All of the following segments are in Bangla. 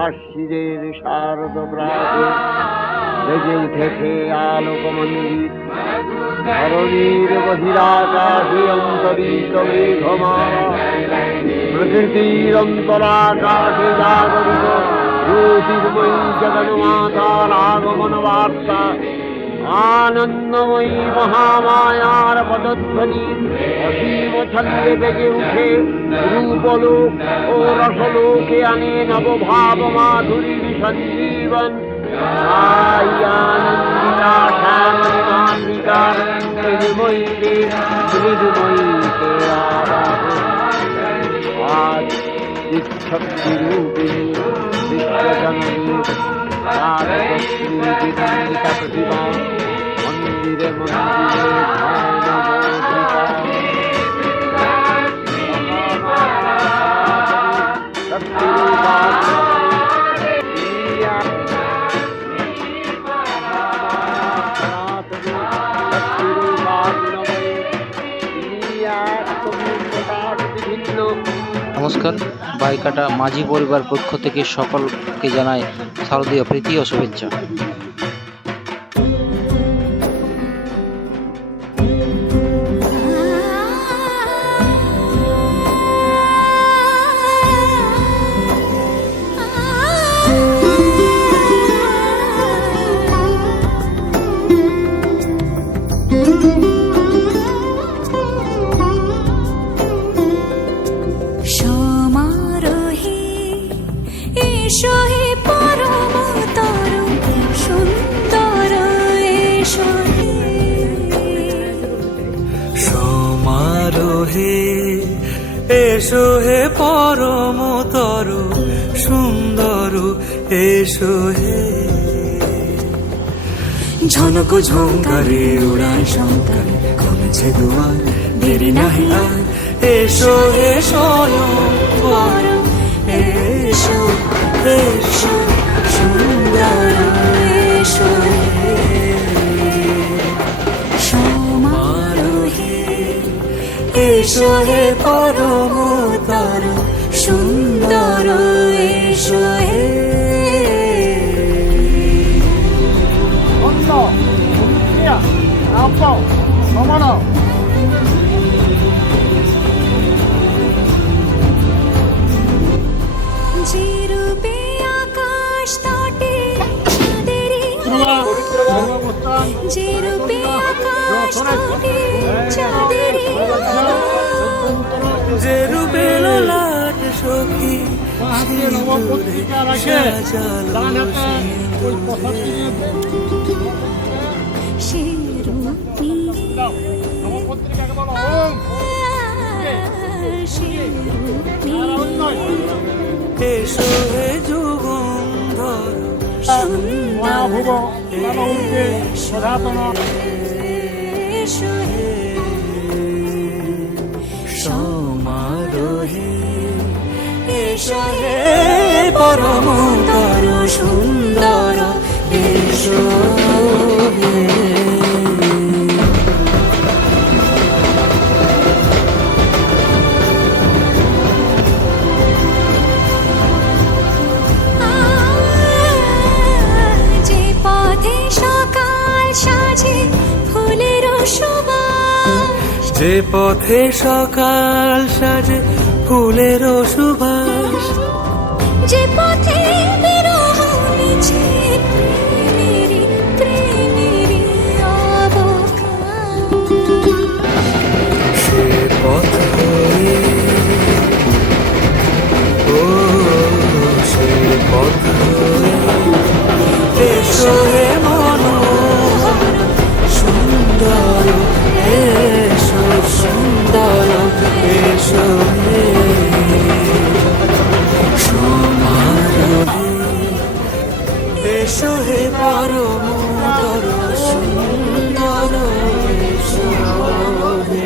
হাস্যের শারদ প্রাতে বেজে উঠেছে আলোকমন্দির। ধরণীর বহিরাকাশে অন্তরিত মেঘমালা, প্রকৃতির অন্তরাকাশে জাগরিত জ্যোতির্ময়ী জগন্মাতার আগমন বার্তা। আনন্দময়ী মহামায়ার পদধ্বনি অসীম ছন্দে বেজে উঠে রূপলোক ও রসলোকে আনে নবভাব মাধুরীর সঞ্জীবন। আনন্দিতা শ্যামলিকা মৃদুময়ীতে মৃদুময়ীতে আজ বিচ্ছক্তি রূপিণী বিশ্বজননী প্রতিমা মন্দিরে মন্দিরে নমস্কার, বাইকাটা মাঝি পরিবার পক্ষ থেকে সকলকে জানাই শারদীয় প্রীতি ও শুভেচ্ছা। এসো হে পরমতর সুন্দর, এসো হে ঝনক ঝঙ্কারে উড়ায় শঙ্কর, খুলেছে দুয়ার দেরি নাহি আর। এসো হে স্বয়ংবর, এসো এসো সুন্দর, এসো হে সমারোহে। এসো হে পরমতর সুন্দর, এসো হে যেরূপে আকাশ তটে চাঁদেরি, যেরূপে আকাশ তটে চাঁদেরি, যেরূপে ললাট সখী সাজালো সেরূপী এসো হে যুগন্ধর সুন্দর, এসো হে সমারোহে। এসো হে পরমতর সুন্দর, এসো হে যে পথে সকাল সাজে ফুলের সুবাস, যে পথে সকাল সাজে ফুলের সুবাস, যে পথে বিরহ মিছে প্রেমেরি প্রেমেরি অবকাশ, সে পথ হয়ে ও সে পথ হয়ে। এসো হে মনোহর সুন্দর, এসো সুন্দর, এসো হে সমারোহে। এসো হে পরমতর সুন্দর, এসো হে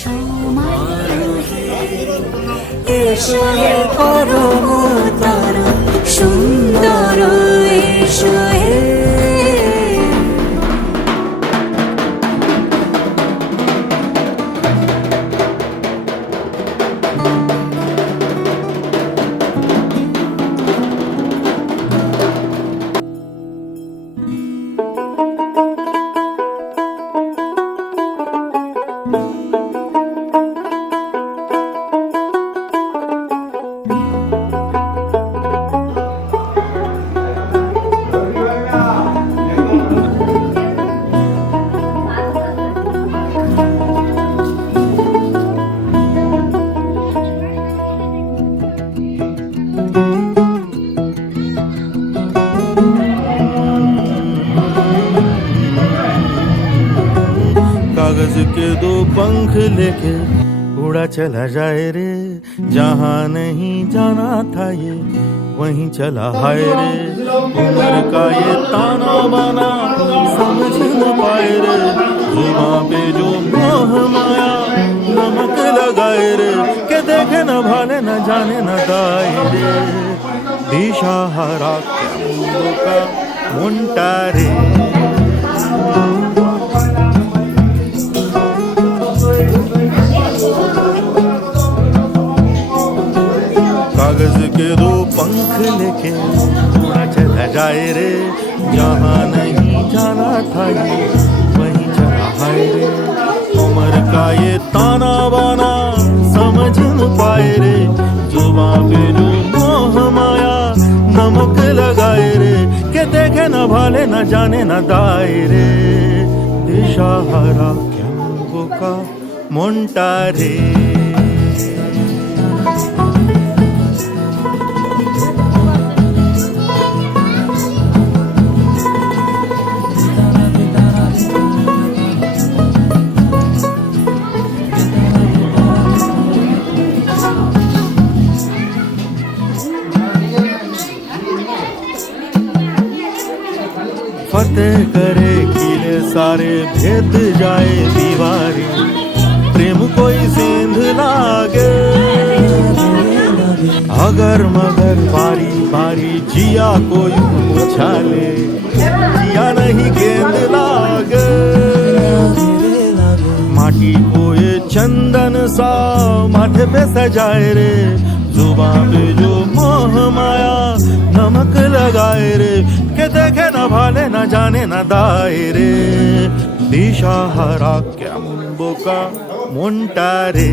সমারোহে। এসো হে পরমতর সুন্দর, এসো হে कागज के दो पंख लेके उड़ा चला जाए रे, जहाँ नहीं जाना था ये वहीं चला हाय रे। उम्र का ये ताना बाना समझ न पाए रे, जुबां पे जो मोह माया नमक लगाए रे, के देखे न भाले न जाने न दाए रे। दिशाहारा का मुंटा रे। कागज के दो पंख लेके उड़ा चला जाए रे, जहाँ नहीं जाना था ये वहीं चला हाय रे। उम्र का ये ताना बाना समझ न पाए रे, जुबां पे जो मोह माया नमक लगाए रे, के देखे न भाले न जाने न दाए रे। दिशाहारा क्या वो का मुंटा रे। फतेह करे किले सारे, भेद जाए दीवारें, प्रेम कोई सेंध लागे। अगर मगर बारी बारी जिया कोई उछाले, जिया नहीं गेंद लागे। माटी को ये चंदन सा माथे पे सजाए रे, जुबां पे जो मोह माया नमक लगाए रे, के देखे न भाले न जाने न दाए रे। दिशाहारा क्या मुंबो का मुंटा रे।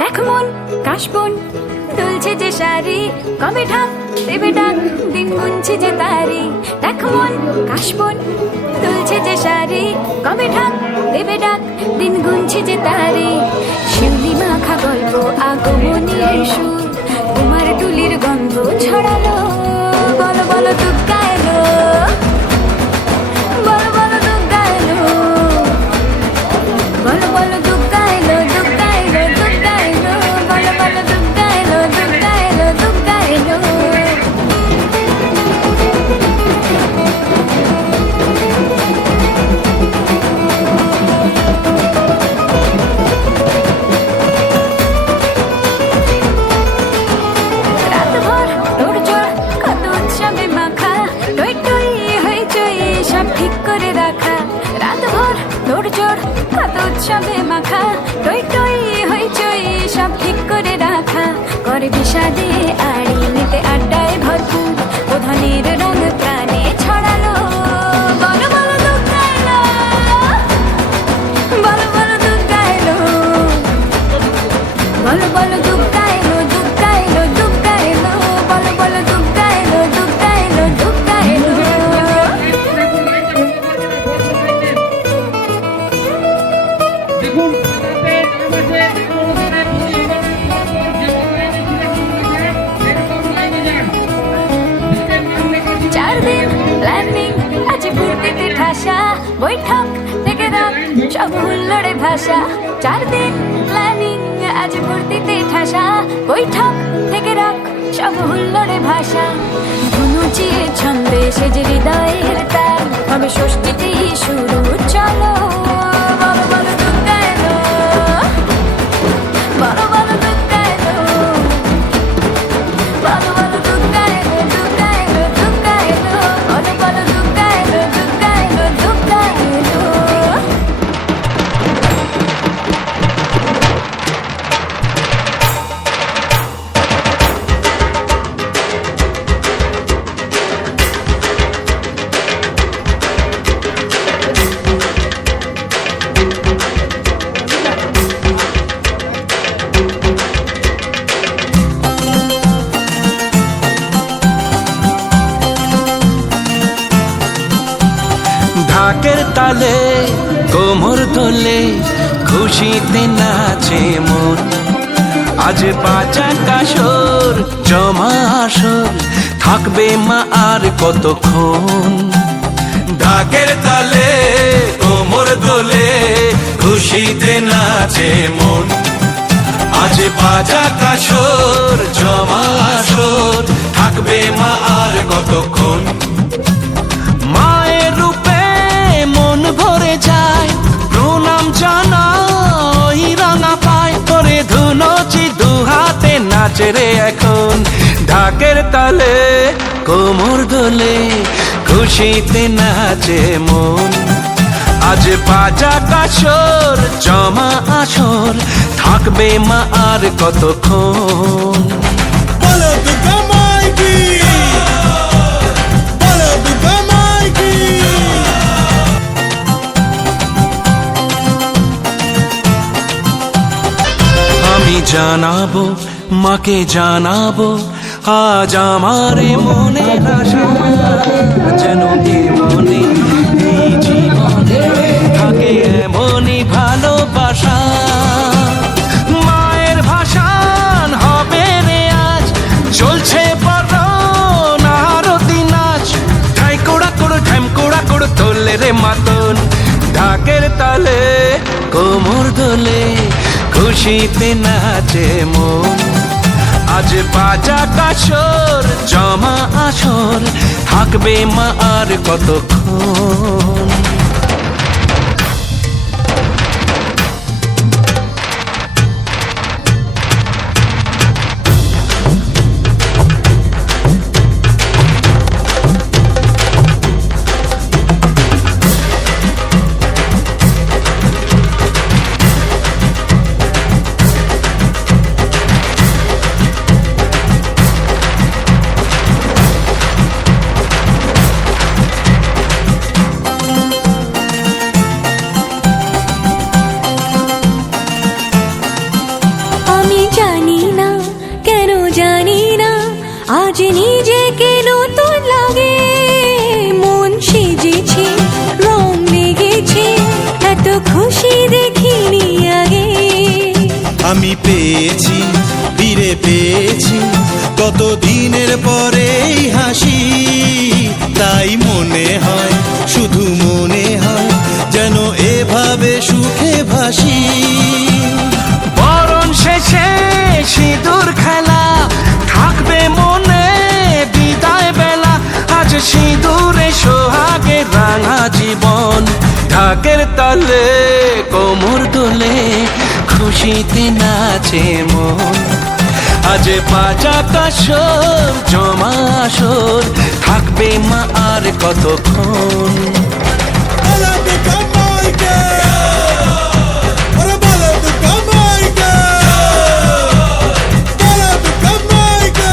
দেখ মন কাশবন দুলছে যে শাড়ি, কবে ঢাক দেবে ডাক দিন গুনছে যে তারি। দেখ মন কাশবন দুলছে যে শাড়ি, কবে ঢাক দেবে ডাক দিন গুনছে যে তারি। শিউলি মাখা গল্প আগমনীর সুর, তোমার টুলির গন্ধ ছড়ালো। বলো বলো দুগ্গা এলো, বলো বলো দুগ্গা এলো, বলো বলো দুগ্গা এলো, দুগ্গা এলো, দুগ্গা এলো, বলো বলো দুগ্গা এলো, দুগ্গা এলো, দুগ্গা এলো। 4 দিন প্ল্যানিং আছে ফুর্তিতে ঠাসা, বৈঠক থেকে রাত সব হুল্লোড়ে ভাষা। 4 দিন প্ল্যানিং আছে ফুর্তিতে ঠাসা, বৈঠক থেকে রাত সব হুল্লোড়ে ভাষা ধনুচিয়ে ছন্দে সেজে হৃদয়ের তার হবে ষষ্ঠীতেই শুরু চলো বলো বলো দুর্গা এলো বলো বলো দুর্গা এলো বলো বলো দুর্গা এলো দুর্গা এলো দুর্গা এলো বলো বলো দুর্গা এলো দুর্গা এলো দুর্গা এলো ঢাকের তালে কোমর তোলে খুশিতে নাচে মন আজ বাজা কাসর জমা আসর থাকবে মা আর কতক্ষণ ঢাকের তালে কোমর তোলে খুশিতে নাচে মন আজ বাজা কাসর জমা আসর থাকবে মা আর কতক্ষণ মায়ের রূপে মন ভরে যায় প্রণাম জানাই রাঙা পায় করে ধুনচি দুহাতে নাচে রে এখন ঢাকের তালে কোমর দোলে খুশিতে নাচে মন আজ বাজা কাসর জমা আসর থাকবে মা আর কতক্ষণ বলো দুর্গা মাইকি বলো দুর্গা মাইকি আমি জানাবো মাকে জানাবো আজ আমার মনে আশা যেন মনে এই জীবনে থাকে এমনই ভালোবাসা মায়ের ভাষান হবে রে আজ চলছে বড় আরতি নাচ ঠাই কোড়া কোড়ো ঢ্যাম কোড়া কোড়ো তোলে রে মাতন ঢাকের তালে কোমর দোলে খুশিতে নাচে মন আজ বাজা কাসর জমা আসর থাকবে মা আর কতক্ষণ আমি জানি না কেন জানি না আজ নিজেকে নতুন লাগে মন সেজেছে রং লেগেছে এত খুশি দেখিনি আগে আমি পেয়েছি ফিরে পেয়েছি কত দিনের পরে এই হাসি তাই মনে হয় শুধু মনে হয় যেন এভাবে সুখে ভাসি বরণ শেষে সিঁদুর খেলা থাকবে মনে বিদায় বেলা আজ সিঁদুরে সোহাগে রাঙা জীবন ঢাকের তালে কোমর দোলে খুশিতে নাচে মন আজ বাজা কাসর জমা আসর থাকবে মা আর কতক্ষণ বলো দুর্গা মাইকি বলো দুর্গা মাইকি বলো দুর্গা মাইকি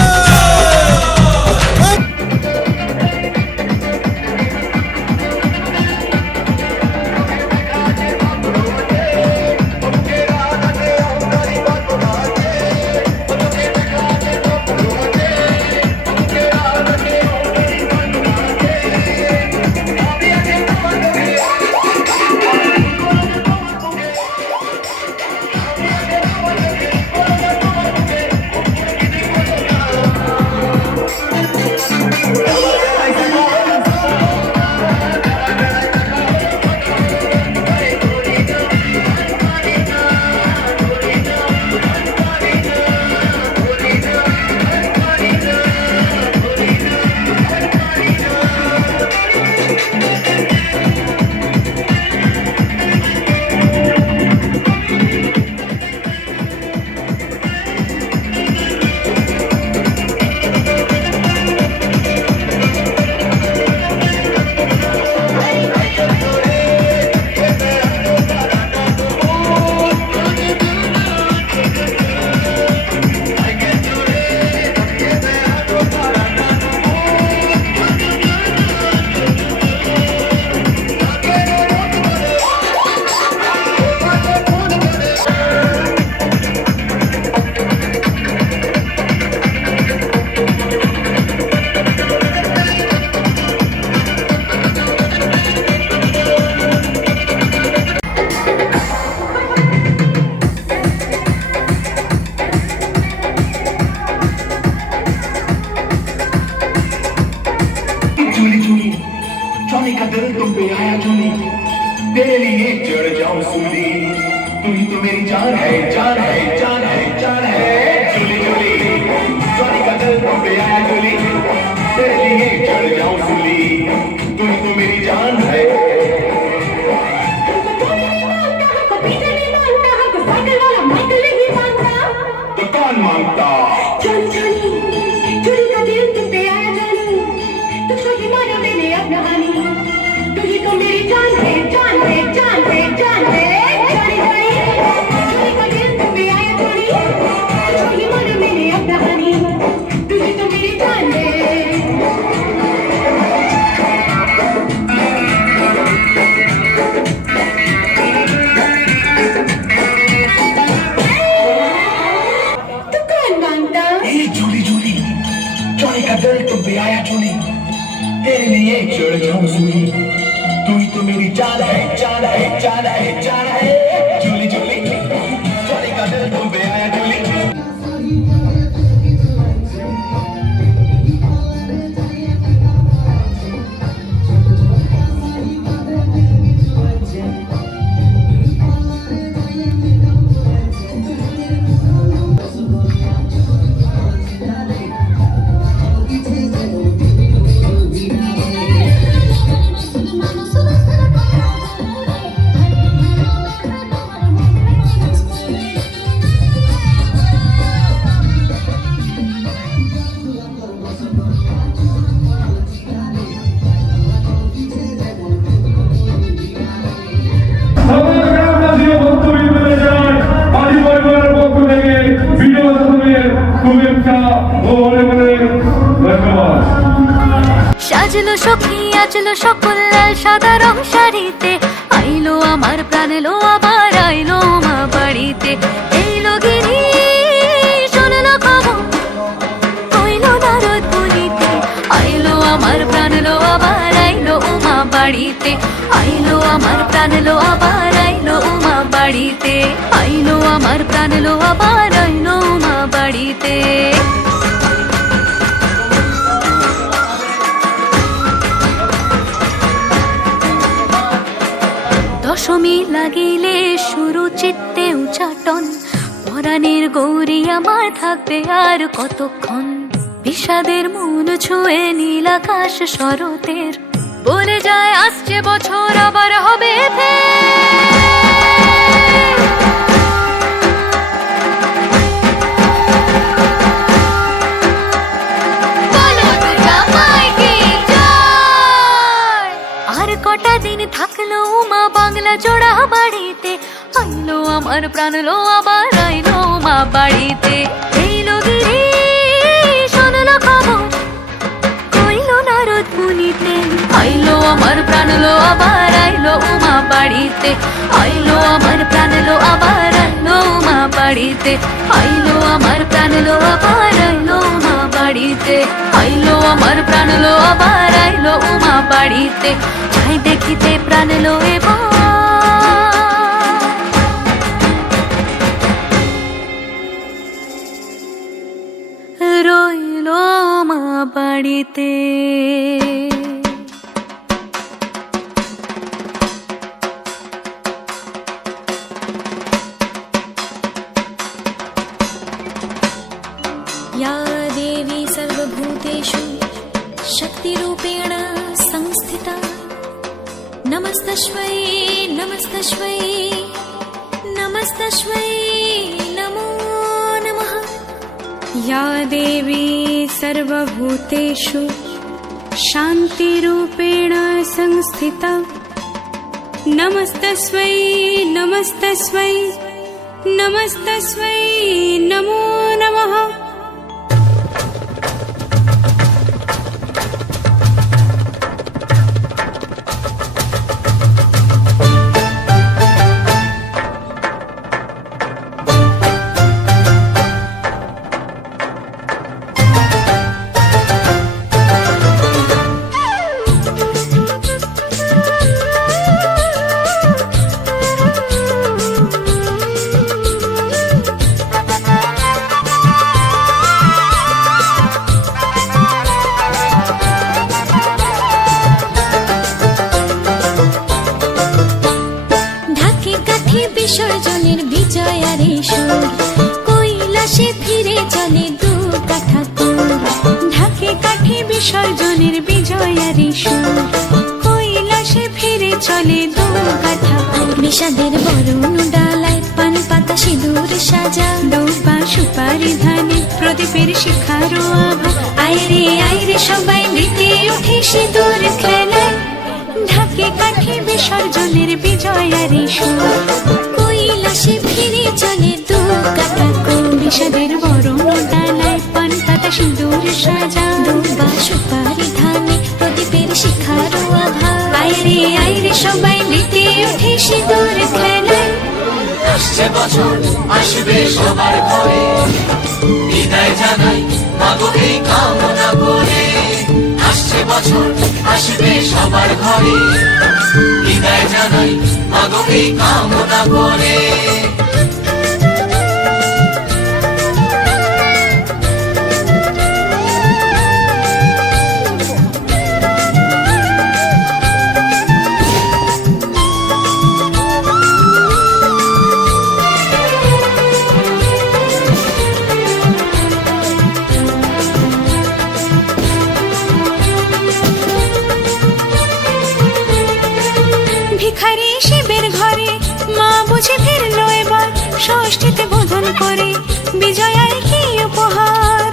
जान है जान है जान है जान है जुली जुली जॉनी का दिल तुम पे आया जुली तेरे लिए चढ़ जाऊं सूली तू ही तो मेरी जान है तो कौन मांगता चोरी का दिल तुम पे आया जानी तुझको ही माना मैंने अब नहानी तू ही तो मेरी जान है जान है जान है जान है जानी जानी चोरी का दिल तुम पे आया जानी तुझको ही माना मैंने अब नहानी तू ही तो मेरी जान है जॉनी का दिल तुम पे आया चुनी तेरे लिए चढ़ जाऊं सूली तू ही तो मेरी जान है जान है जान है जान है जुली जुली जॉनी का दिल तुम पे आया चुनी সাজলো সখী আজলো সকল লাল সাদা রং শাড়িতে আইলো আমার প্রাণ এলো আবার আইলো মা বাড়িতে এইলো গিরি শোনলো খবর কইলো নারদ বলিতে আইলো আমার প্রাণ এলো আবার আইলো মা বাড়িতে আইলো আমার প্রাণ এলো আবার আইলো মা বাড়িতে আইলো আমার প্রাণ এলো আবার আইলো মা বাড়িতে দশমী লাগিলে শুরু চিত্তে উচাটন পরাণের গৌরী আমার থাকবে আর কতক্ষণ বিষাদের মন ছুঁয়ে নীল আকাশ শরতের বলে যায় আসছে বছর আবার হবে কটা দিন থাকলো মা বাংলা জোড়া বাড়িতে আইলো আমার প্রাণ লো আবার আইলো মা বাড়িতে এইলো গিরি শোনলো খবর কইলো নারদ মুনিতে আইলো আমার প্রাণ লো আবার আইলো মা বাড়িতে আইলো আমার প্রাণ লো আবার আইলো মা বাড়িতে আইলো আমার প্রাণ লো আবার আইলো মা বাড়িতে আইলো আমার প্রাণ লো আবার আইলো মা বাড়িতে যাই দেখিতে প্রাণ লো এবার রইলো মা বাড়িতে या देवी सर्वभूतेषु शक्तिरूपेण संस्थिता नमस्तस्मै नमस्तस्मै नमस्तस्मै नमो नमः या देवी सर्वभूतेषु शान्तिरूपेण संस्थिता नमस्तस्मै नमस्तस्मै नमस्तस्मै नमो नमः চলে দু কাঠা কুল। ঢাকে কাঠি বিসর্জনের বিজয়ারি সুর, কৈলাসে ফিরে চলে দু কাঠা কুল। বিষাদের বরণ ডালায় পান পাতা সিঁদুর সাজা, দুপা সুপারি ধানে প্রদীপের শিখারো আভা। আইরে সবাই মেতে উঠে সিঁদুর খেলায়, ঢাকে কাঠি বিসর্জনের বিজয়ারি সুর, কৈলাসে ফিরে চলে দু কাঠা কুল। বিষাদের বরণ ডালায় পান পাতা সিঁদুর সাজা, দুপা সুপারি ধানে প্রদীপের শিখারো আভা। আইরে সবাই মেতে উঠে সিঁদুর খেলায়। আসছে বছর আসবে সবার ঘরে, বিদায় জানাই মাগো এই কামনা করে। আসছে বছর আসবে সবার ঘরে, বিদায় জানাই মাগো এই কামনা করে। ভিখারি শিবের ঘরে মা বুঝে ফিরলো এবার, ষষ্ঠীতে বোধন করে বিজয়ার কি উপহার।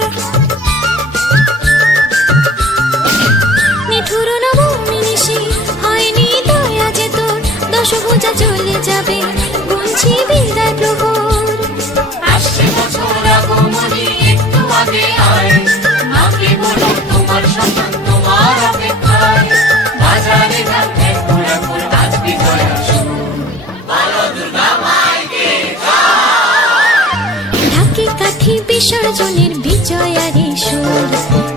নিঠুর নবমী নিশি হয়নি দয়া যে তোর, দশভুজা চলে যাবে গুনছি বিদায় প্রহর। আসছে বছর আগমনী একটু আগে আয়, মাকে বলো তোমার সন্তান তোমার অপেক্ষায়। বাজারে ঘাটে ঘোরা ঘোর আজ বিজয়া শুরু, বলো দুর্গা মাইকে ঢাকে কাঠি বিসর্জনের বিজয়ারি সুর,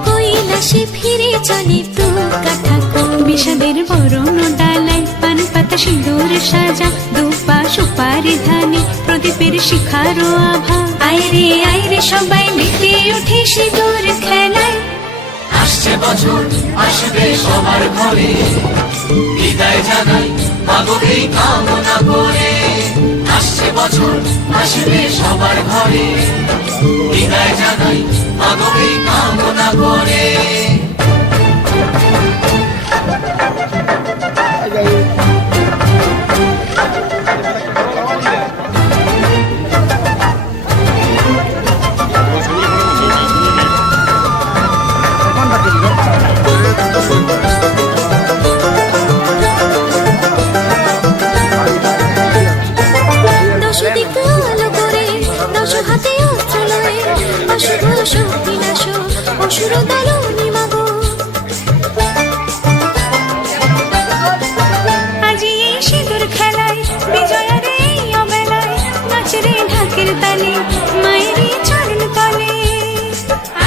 কৈলাসে ফিরে চলে দু কাঠা কুল। বিষাদের বরণ ডালায় পান পাতা সিঁদুর সাজা, দুপা সুপারি ধানে প্রদীপের শিখারো আভা। আইরে সবাই মেতে উঠে সিঁদুর খেলায়। আসছে বছর আসবে সবার ঘরে, বিদায় জানাই মাগো এই কামনা করে। আসছে বছর আসবে সবার ঘরে, বিদায় জানাই মাগো এই কামনা করে। দশদিক আলো করে দশ হাতে অস্ত্র লয়ে, অশুভ শক্তি নাশ অসুর দলনি মাগো। আজি এই সিঁদুর খেলায় বিজয়ার এই অবেলায়, নাচরে ঢাকের তালে মায়ের চরণ তলে।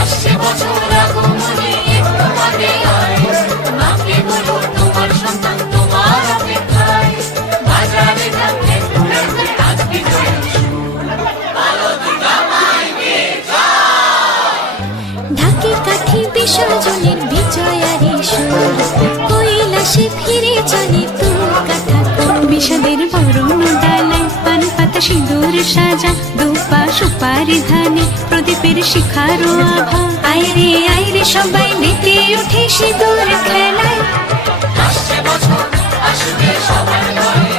আসছে বছর আগমনী একটু আগে আয়, মাকে বলো তোমার সন্তান তোমার অপেক্ষায়। বাজারে ঘাটে ঘুরে ঘুরে আজ বিজয়া শুরু, বলো দুর্গা মাইকে ঢাকে কাঠি বিসর্জনের বিজয়ারি সুর, কৈলাসে ফিরে চলে দু কাঠা কুল। বিষাদের বরণ ডালায় পান পাতা সিঁদুর সাজা, দুপা সুপারি ধানে প্রদীপের শিখারো আভা। আইরে সবাই মেতে উঠে সিঁদুর খেলায়। আসছে বছর আসবে সবার ঘরে,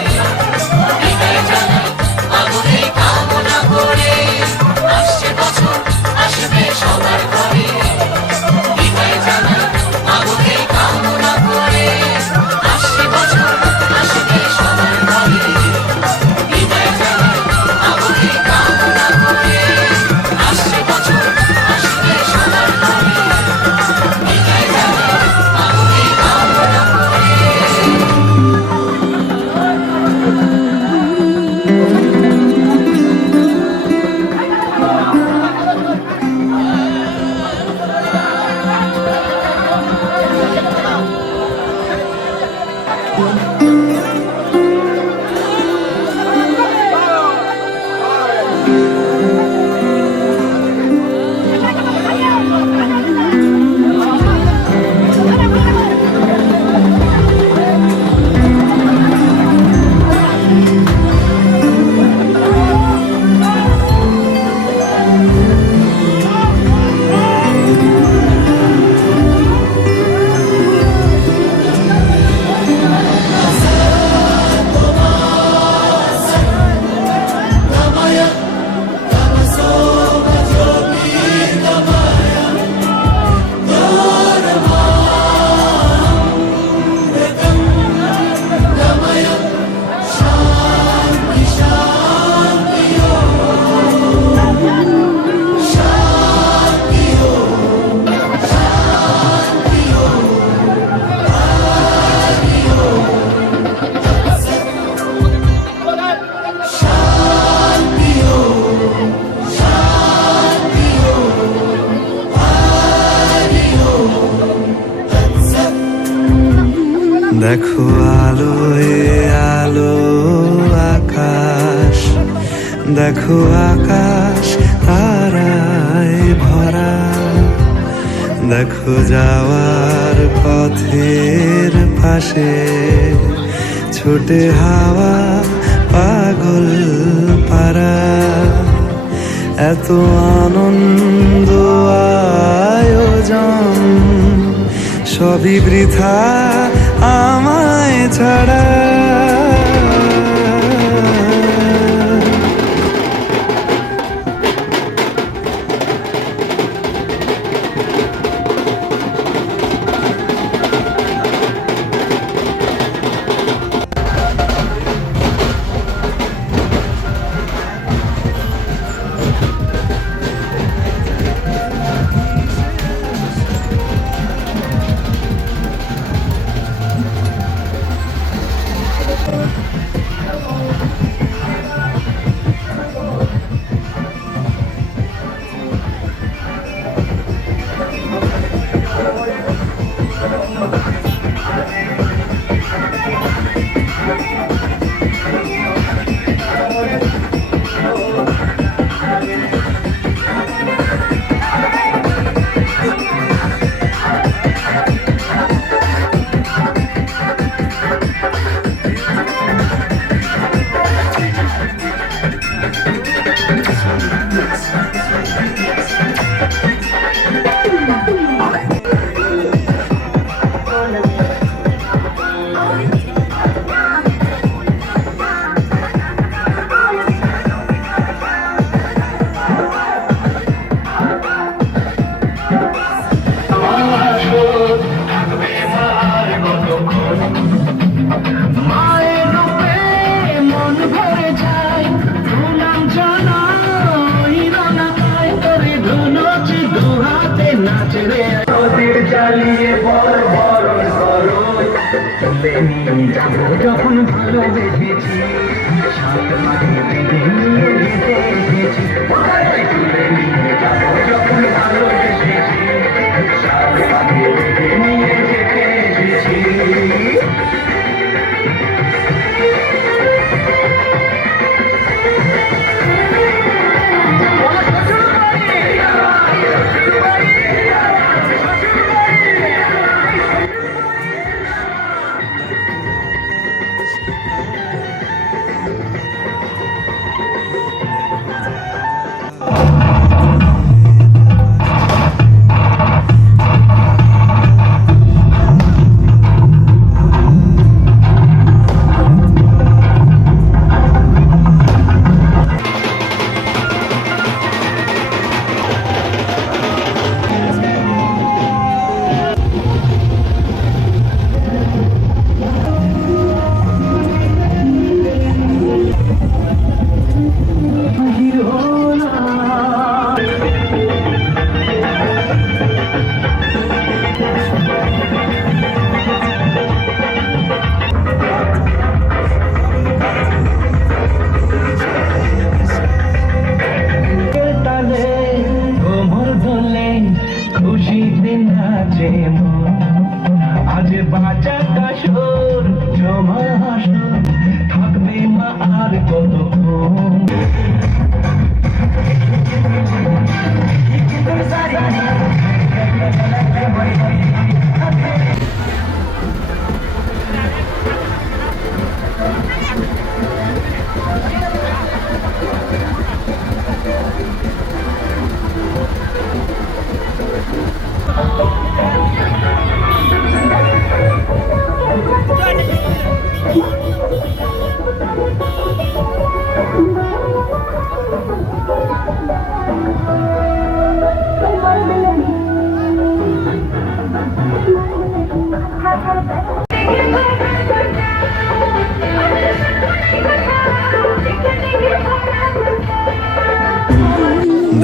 বিদায় জানাই মাগো এই কামনা করে। আসছে বছর আসবে সবার ঘরে, বিদায় জানাই মাগো এই কামনা করে। আসছে বছর আসবে সবার ঘরে, বিদায় জানাই মাগো এই কামনা করে। আসছে বছর আসবে সবার ঘরে, বিদায় জানাই মাগো এই কামনা করে। দেখো আলোয় আলো আকাশ, দেখো আকাশ তারায় ভরা, দেখো যাওয়ার পথের পাশে ছোটে হাওয়া পাগল পারা। এত আনন্দ আয়োজন সবই বৃথা আমায় ছাড়া। যখন ভালোবেসেছি সাত মাঠে বেঁধে নিয়ে যেতে এসেছি, যখন ভালোবেসেছি সাত মাঠে বেঁধে নিয়ে যেতে এসেছি। আজ বাঁচা কাশর জমা হাসর থাকবে মা আর কতক্ষণ।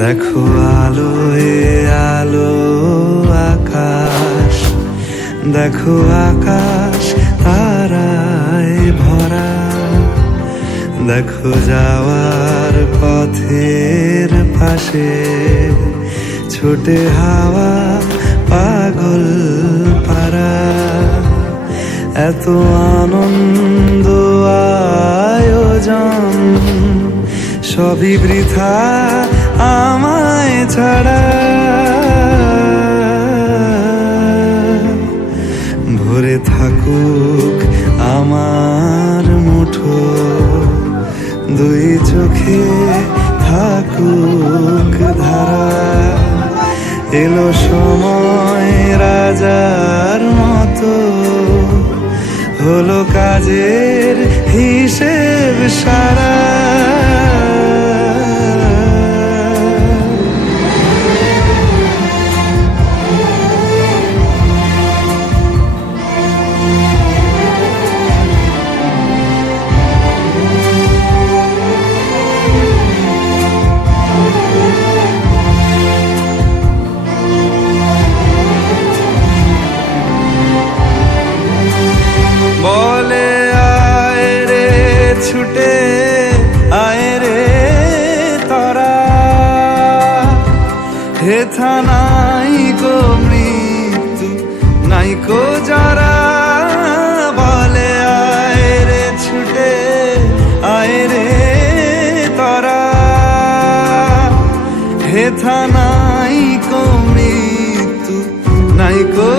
দেখো আলোয় আলো আকাশ, দেখো আকাশ তারায় ভরা, দেখো যাওয়ার পথের পাশে ছোটে হাওয়া পাগল পারা। এত আনন্দ আয়োজন সবই বৃথা আমায় ছাড়া। ভরে থাকুক আমার মুঠো, দুই চোখে থাকুক ধারা। এলো সময় রাজার মতো, হলো কাজের হিসেব সারা। বলে আয় রে ছুটে আয় রে তারা, হেথা নাই কো মৃত্যু নাই কো যারা। বলে আয় রে ছুটে আয় রে তারা, হেথা নাই কো মৃত্যু নাই কো